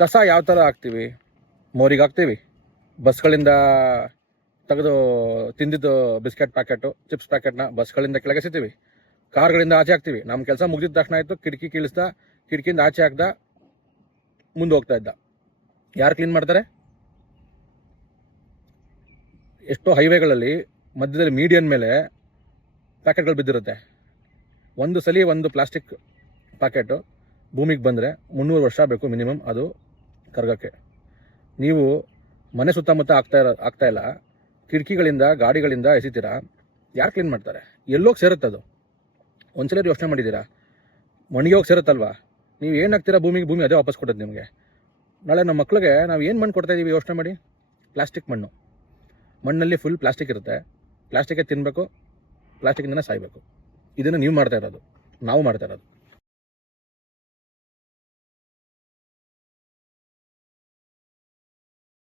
ಕಸ ಯಾವ ಥರ ಹಾಕ್ತೀವಿ? ಮೋರಿಗೆ ಹಾಕ್ತೀವಿ, ಬಸ್ಗಳಿಂದ ತೆಗೆದು ತಿಂದಿದ್ದು ಬಿಸ್ಕೆಟ್ ಪ್ಯಾಕೆಟು, ಚಿಪ್ಸ್ ಪ್ಯಾಕೆಟ್ನ ಬಸ್ಗಳಿಂದ ಕೆಳಗೆ ಎಸಿತೀವಿ, ಕಾರ್ಗಳಿಂದ ಆಚೆ ಹಾಕ್ತೀವಿ. ನಮ್ಮ ಕೆಲಸ ಮುಗಿದಿದ್ದ ತಕ್ಷಣ ಆಯಿತು, ಕಿಟಕಿ ಕೀಳಿಸ್ದ, ಕಿಟಕಿಯಿಂದ ಆಚೆ ಹಾಕ್ದ, ಮುಂದೆ ಹೋಗ್ತಾ ಇದ್ದ. ಯಾರು ಕ್ಲೀನ್ ಮಾಡ್ತಾರೆ? ಎಷ್ಟೋ ಹೈವೇಗಳಲ್ಲಿ ಮಧ್ಯದಲ್ಲಿ ಮೀಡಿಯನ್ ಮೇಲೆ ಪ್ಯಾಕೆಟ್ಗಳು ಬಿದ್ದಿರುತ್ತೆ. ಒಂದು ಸಲ ಒಂದು ಪ್ಲಾಸ್ಟಿಕ್ ಪ್ಯಾಕೆಟು ಭೂಮಿಗೆ ಬಂದರೆ 300 ವರ್ಷ ಬೇಕು ಮಿನಿಮಮ್ ಅದು ಕರಗಕ್ಕೆ. ನೀವು ಮನೆ ಸುತ್ತಮುತ್ತ ಆಗ್ತಾ ಇಲ್ಲ, ಕಿಟಕಿಗಳಿಂದ ಗಾಡಿಗಳಿಂದ ಎಸಿತೀರಾ, ಯಾರು ಕ್ಲೀನ್ ಮಾಡ್ತಾರೆ? ಎಲ್ಲೋಗಿ ಸೇರುತ್ತೆ ಅದು? ಒಂದ್ಸಲ ಯೋಚನೆ ಮಾಡಿದ್ದೀರಾ? ಮಣ್ಣಿಗೆ ಹೋಗಿ ಸೇರುತ್ತಲ್ವಾ? ನೀವು ಏನು ಹಾಕ್ತೀರಾ ಭೂಮಿಗೆ, ಭೂಮಿ ಅದೇ ವಾಪಸ್ ಕೊಡೋದು ನಿಮಗೆ. ನಾಳೆ ನಮ್ಮ ಮಕ್ಕಳಿಗೆ ನಾವು ಏನು ಮಣ್ಣು ಕೊಡ್ತಾ ಇದ್ದೀವಿ ಯೋಚನೆ ಮಾಡಿ. ಪ್ಲಾಸ್ಟಿಕ್ ಮಣ್ಣು. ಮಣ್ಣಲ್ಲಿ ಫುಲ್ ಪ್ಲಾಸ್ಟಿಕ್ ಇರುತ್ತೆ, ಪ್ಲಾಸ್ಟಿಕ್ಕೇ ತಿನ್ನಬೇಕು, ಪ್ಲಾಸ್ಟಿಕ್ಕಿಂದನೇ ಸಾಯಬೇಕು. ಇದನ್ನು ನೀವು ಮಾಡ್ತಾ ಇರೋದು, ನಾವು ಮಾಡ್ತಾ ಇರೋದು.